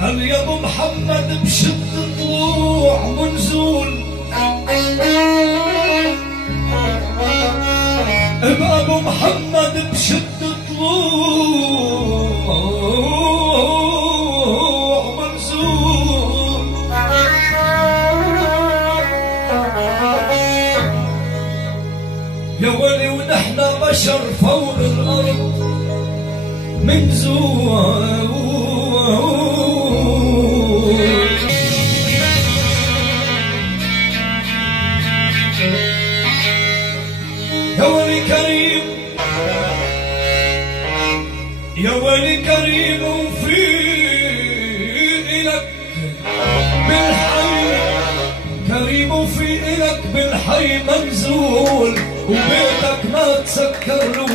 قال يا ابو محمد بشد طلوع منزول ابو محمد بشد طلوع منزول يا ولي ونحن بشر فوق الارض من زوال يا ولي كريم يا ولي كريم وفي إلك بالحي كريم وفي إلك بالحي منزول وبيتك ما تسكر